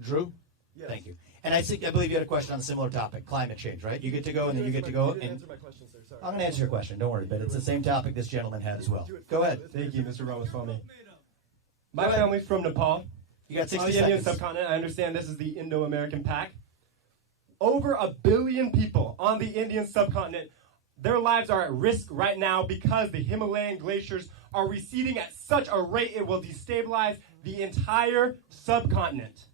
Drew? Yes. Thank you. And I believe you had a question on a similar topic, climate change, right? You get to go, and then you get to go. Answer my question, sir. Sorry. I'm going to answer your question. Don't worry, but it's the same topic this gentleman had as well. Go ahead. Thank you, Mr. Ramaswamy. My family's from Nepal. You got 60 on the Indian seconds. subcontinent. I understand this is the Indo-American pack. Over 1 billion people on the Indian subcontinent, their lives are at risk right now because the Himalayan glaciers are receding at such a rate it will destabilize the entire subcontinent.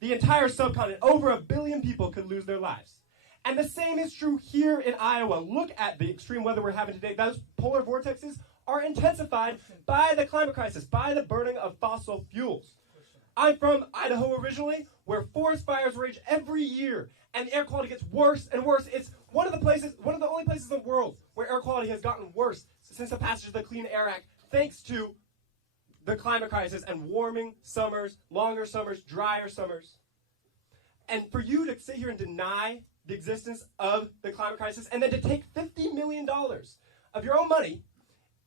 The entire subcontinent, over 1 billion people could lose their lives. And the same is true here in Iowa. Look at the extreme weather we're having today. Those polar vortexes are intensified by the climate crisis, by the burning of fossil fuels. I'm from Idaho originally, where forest fires rage every year, and the air quality gets worse and worse. It's one of the only places in the world where air quality has gotten worse since the passage of the Clean Air Act, thanks to the climate crisis and warming summers, longer summers, drier summers. And for you to sit here and deny the existence of the climate crisis, and then to take $50 million of your own money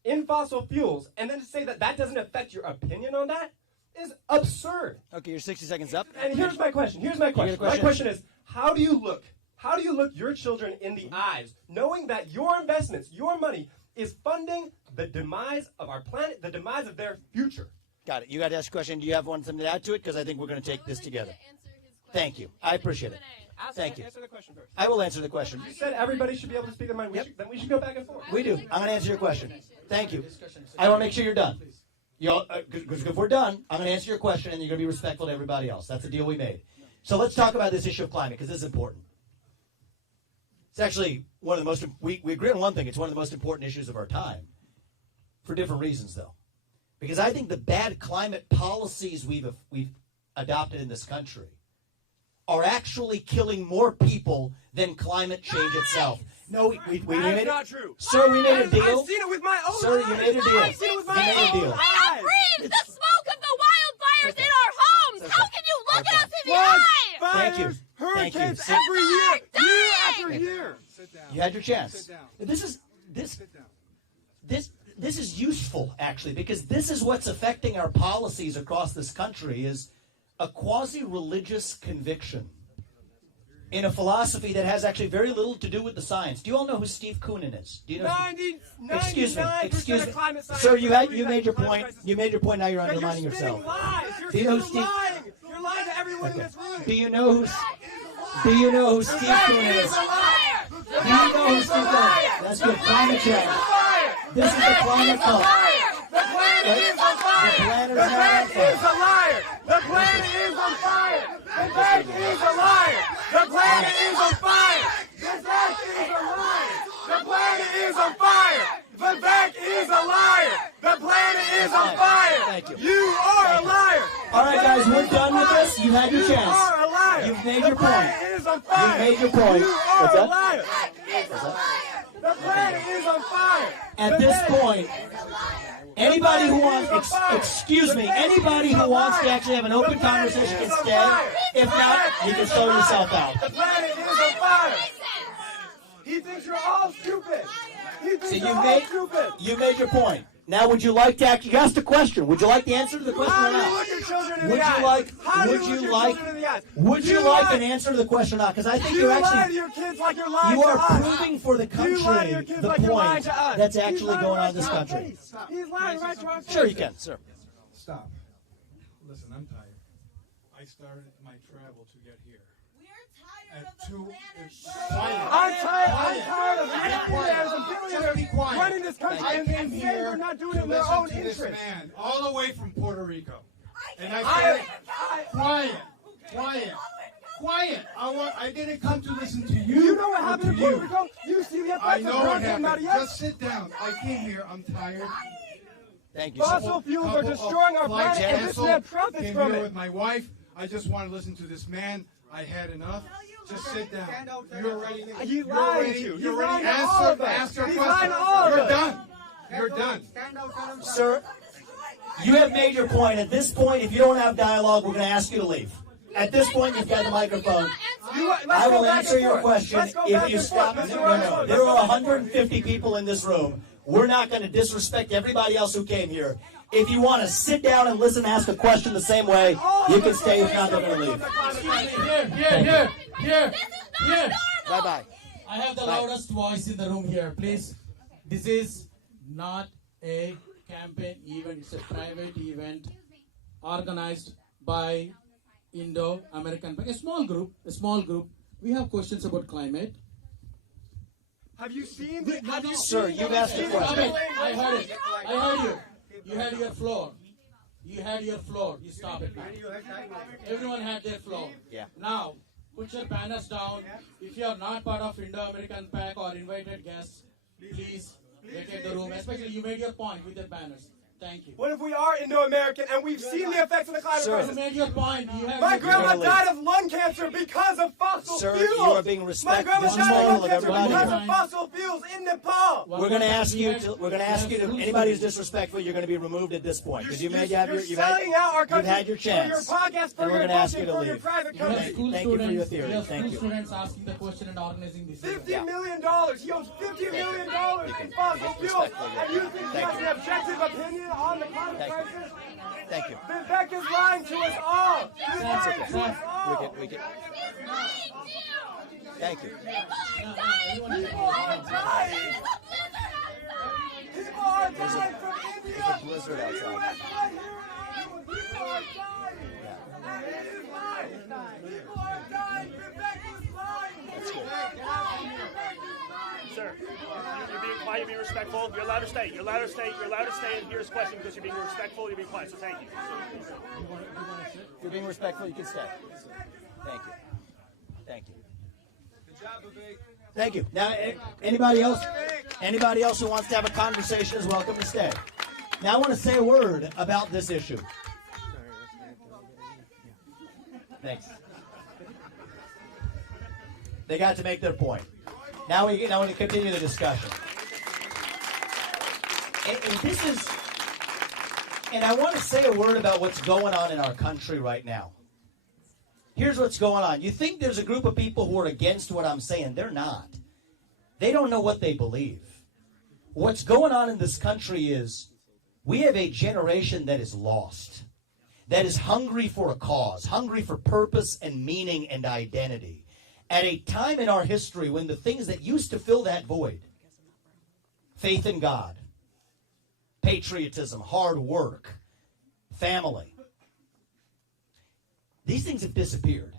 in fossil fuels, and then to say that that doesn't affect your opinion on that, is absurd. Okay, your 60 seconds up. And here's my question. My question is, how do you look your children in the eyes, knowing that your investments, your money, is funding the demise of our planet, the demise of their future? Got it. You got to ask a question. Do you have something to add to it? Because I think we're going to take this together. Thank you. I appreciate it. Thank you. Answer the question first. I will answer the question. You said everybody should be able to speak their mind. Then we should go back and forth. We do. I'm going to answer your question. Thank you. I want to make sure you're done. Because if we're done, I'm going to answer your question, and you're going to be respectful to everybody else. That's the deal we made. So let's talk about this issue of climate, because this is important. It's actually one of the most, we agree on one thing, it's one of the most important issues of our time. For different reasons, though. Because I think the bad climate policies we've adopted in this country are actually killing more people than climate change itself. No, we made it. Not true. Sir, we made a deal. I've seen it with my own Sir, eyes. you made a deal. I've seen it with my You made a own deal. eyes. I breathe the smoke of the wildfires in our homes. How can you look at us in the eye? Thank you. Hurricanes Thank you. every year, year Dying. after year. Sit down. You had your chance. Sit down. This is useful, actually, because this is what's affecting our policies across this country, is a quasi-religious conviction in a philosophy that has actually very little to do with the science. Do you all know who Steve Koonin is? Do you know? Excuse me. Sir, you made your point. You made your point. Now you're undermining yourself. Do you know who Steve? You're lying to everyone in this room. Do you know who Steve Koonin is? Do you know who Steve Koonin is? That's good. Climate change. This is the climate cult. The planet is on fire. The planet is a liar. The planet is on fire. Vivek is a liar. The planet is on fire. Vivek is a liar. The planet is on fire. Vivek is a liar. The planet is on fire. Thank you. You are a liar. All right, guys, we're done with this. You had your You chance. are a liar. You've made The your point. planet is on fire. You made your point. You are What's a that? liar. The planet is on fire. At this point, anybody who wants, excuse me, anybody who wants to actually have an open conversation can stay. If not, you can throw yourself out. The planet is on fire. He thinks you're all stupid. He thinks So you're stupid. you made your point. Now, would you like to actually, you asked a question. Would you like the answer to the question How or do you not? look your children in Would the eyes? you like, How do would you you look your like, children in the eyes? would you like an answer to the question or not? Because I think You you're lie to actually, your kids like you're lying you to are us. proving for the You lie to your country kids the like you're lying point to us. that's He's actually lying going on right in this to our country. face. He's lying right to our face. Sure you can, sir. Stop. Listen, I'm tired. I started my travel to get here. We're tired At of the 2, planet it's burning. I'm tired of millionaires and Just be billionaires quiet. running this country I and came saying here they're not doing to it in their listen own to this interest. man, all the way from Puerto Rico. And I I- said, quiet. I didn't come to listen to you. You know what or happened in to Puerto you. Rico? You see the I effects know of what Hurricane happened. Maria? Just sit down. I came here. I'm tired. Thank you. Fossil fuels are destroying our planet, and this man profits Came from here it. with my wife. I just want to listen to this man. I had enough. Just sit down. You're ready. He's lying to you. He's lying to all of us. Ask your He's question. lying to all of You're us. done. You're done. Sir, you have made your point. At this point, if you don't have dialogue, we're going to ask you to leave. At this point, you've got the microphone. I will answer your question if you stop. No. There are 150 people in this room. We're not going to disrespect everybody else who came here. If you want to sit down and listen and ask a question the same way, you can stay. If not, they're going to leave. Here. Bye-bye. I have the loudest voice in the room here, please. This is not a campaign event. It's a private event organized by Indo-American Bank. A small group. We have questions about climate. Have you seen Sir, you've asked a question. I heard it. I heard you. You had your floor. You stop it now. Everyone had their floor. Yeah. Now, put your banners down. If you are not part of Indo-American PAC or invited guests, please vacate the room. Especially you made your point with your banners. Thank you. What if we are Indo-American and we've seen the effects of the climate You crisis? made your point. My grandma died of lung cancer because of fossil Sir, fuels. you are being respectful. My grandma This is died of all lung of cancer everybody because here. of fossil fuels in Nepal. We're going to ask you to. Anybody who's disrespectful, you're going to be removed at this point because you've You're selling out our country had your chance. for your podcast, for And we're your gonna ask you to for your leave. private You have company. school Thank you for your students. theory. You have Thank school you. students asking the question and organizing this. $50 million. He owns $50 million in fossil fuels. And you think he has an objective opinion on the climate crisis? Thank you. Vivek is lying to us all. He's lying to us all. We can. Thank you. People are dying. People are dying from India. There's a blizzard The outside. US right here. People are dying. And it is lying. People are dying. Vivek is lying. People are dying. Vivek is lying. Sir, you're being quiet, you're being respectful. You're allowed to stay. You're allowed to stay and hear his question because you're being respectful, you're being quiet. So thank you. If you're being respectful, you can stay. Thank you. Thank you. Good job, Vivek. Thank you. Now, anybody else? Anybody else who wants to have a conversation is welcome to stay. Now, I want to say a word about this issue. Thanks. They got to make their point. Now we want to continue the discussion. And I want to say a word about what's going on in our country right now. Here's what's going on. You think there's a group of people who are against what I'm saying. They're not. They don't know what they believe. What's going on in this country is we have a generation that is lost, that is hungry for a cause, hungry for purpose and meaning and identity. At a time in our history when the things that used to fill that void, faith in God, patriotism, hard work, family, these things have disappeared.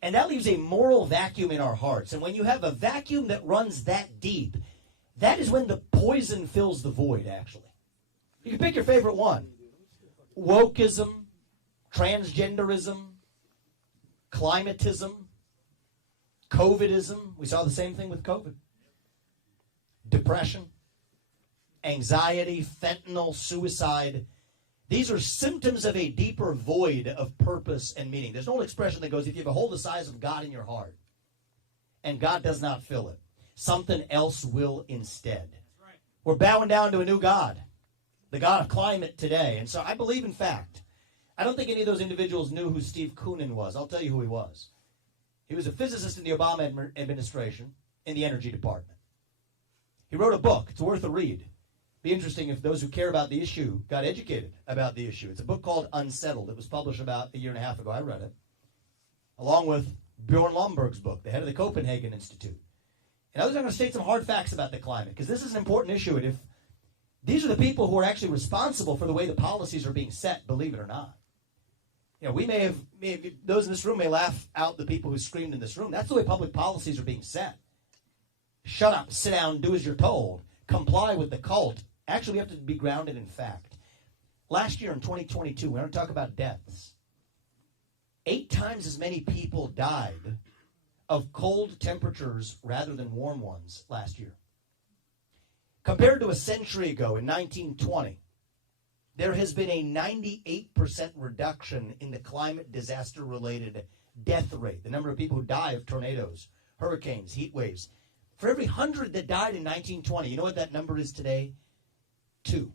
And that leaves a moral vacuum in our hearts. And when you have a vacuum that runs that deep, that is when the poison fills the void, actually. You can pick your favorite one. Wokeism, transgenderism, climatism, COVIDism. We saw the same thing with COVID. Depression, anxiety, fentanyl, suicide. These are symptoms of a deeper void of purpose and meaning. There's an old expression that goes, if you have a hole the size of God in your heart, and God does not fill it, something else will instead. We're bowing down to a new God, the God of climate today. And so I believe in fact. I don't think any of those individuals knew who Steve Koonin was. I'll tell you who he was. He was a physicist in the Obama administration in the energy department. He wrote a book. It's worth a read. Be interesting if those who care about the issue got educated about the issue. It's a book called Unsettled. It was published about a year and a half ago. I read it. Along with Bjorn Lomborg's book, the head of the Copenhagen Institute. And others are going to state some hard facts about the climate, because this is an important issue. And if these are the people who are actually responsible for the way the policies are being set, believe it or not. You know, we may have those in this room may laugh out the people who screamed in this room. That's the way public policies are being set. Shut up, sit down, do as you're told. Comply with the cult. Actually, we have to be grounded in fact. Last year in 2022, we're going to talk about deaths. 8 times as many people died of cold temperatures rather than warm ones last year. Compared to a century ago in 1920, there has been a 98% reduction in the climate disaster-related death rate, the number of people who die of tornadoes, hurricanes, heat waves. For every 100 that died in 1920, you know what that number is today? 2.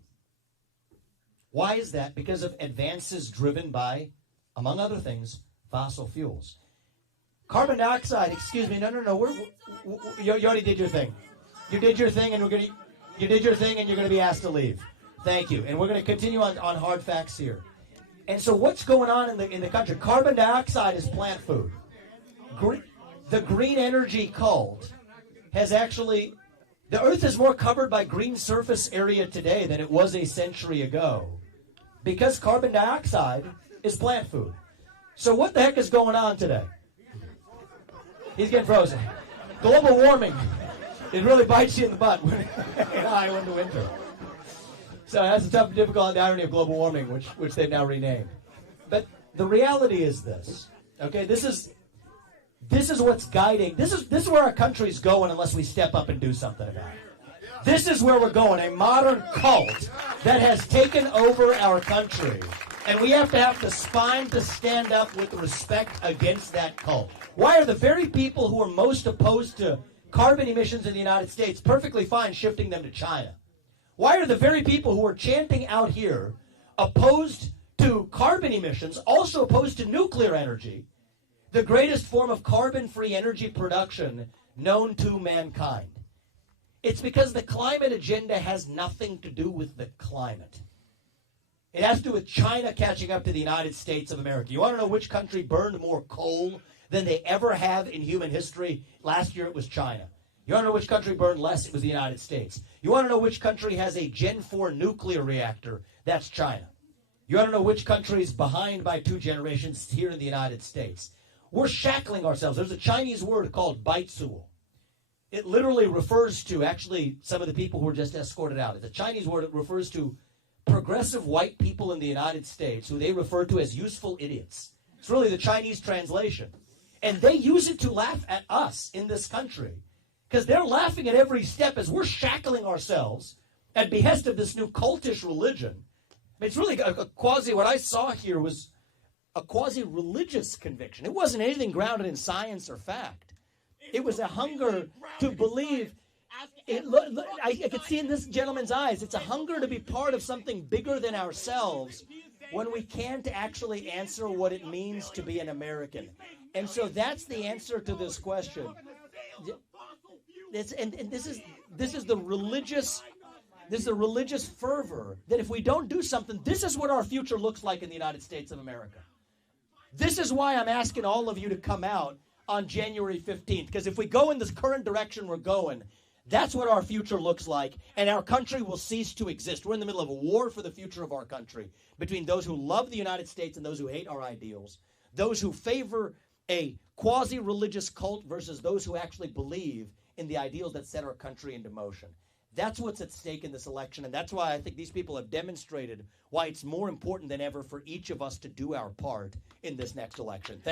Why is that? Because of advances driven by, among other things, fossil fuels. Carbon dioxide, excuse me, no. You already did your thing. You did your thing, and you did your thing, and you're going to be asked to leave. Thank you. And we're going to continue on hard facts here. And so what's going on in the country? Carbon dioxide is plant food. The green energy cult has actually... The Earth is more covered by green surface area today than it was a century ago because carbon dioxide is plant food. So what the heck is going on today? He's getting frozen. Global warming. It really bites you in the butt in Iowa in winter. So that's the tough and difficult irony of global warming, which they've now renamed. But the reality is this. Okay, this is what's guiding. This is where our country's going unless we step up and do something about it. This is where we're going, a modern cult that has taken over our country. And we have the spine to stand up with respect against that cult. Why are the very people who are most opposed to carbon emissions in the United States perfectly fine shifting them to China? Why are the very people who are chanting out here opposed to carbon emissions, also opposed to nuclear energy, the greatest form of carbon-free energy production known to mankind? It's because the climate agenda has nothing to do with the climate. It has to do with China catching up to the United States of America. You want to know which country burned more coal than they ever have in human history? Last year it was China. You want to know which country burned less? It was the United States. You want to know which country has a Gen 4 nuclear reactor? That's China. You want to know which country is behind by 2 generations? Here in the United States. We're shackling ourselves. There's a Chinese word called baitsuo. It literally refers to, actually, some of the people who were just escorted out. It's a Chinese word. It refers to progressive white people in the United States who they refer to as useful idiots. It's really the Chinese translation. And they use it to laugh at us in this country because they're laughing at every step as we're shackling ourselves at behest of this new cultish religion. I mean, it's really a quasi, what I saw here was a quasi-religious conviction. It wasn't anything grounded in science or fact. It was a hunger to believe. I could see in this gentleman's eyes, it's a hunger to be part of something bigger than ourselves when we can't actually answer what it means to be an American. And so that's the answer to this question. This is the religious fervor that if we don't do something, this is what our future looks like in the United States of America. This is why I'm asking all of you to come out on January 15th, because if we go in this current direction we're going, that's what our future looks like, and our country will cease to exist. We're in the middle of a war for the future of our country between those who love the United States and those who hate our ideals, those who favor a quasi-religious cult versus those who actually believe in the ideals that set our country into motion. That's what's at stake in this election, and that's why I think these people have demonstrated why it's more important than ever for each of us to do our part in this next election. Thank you.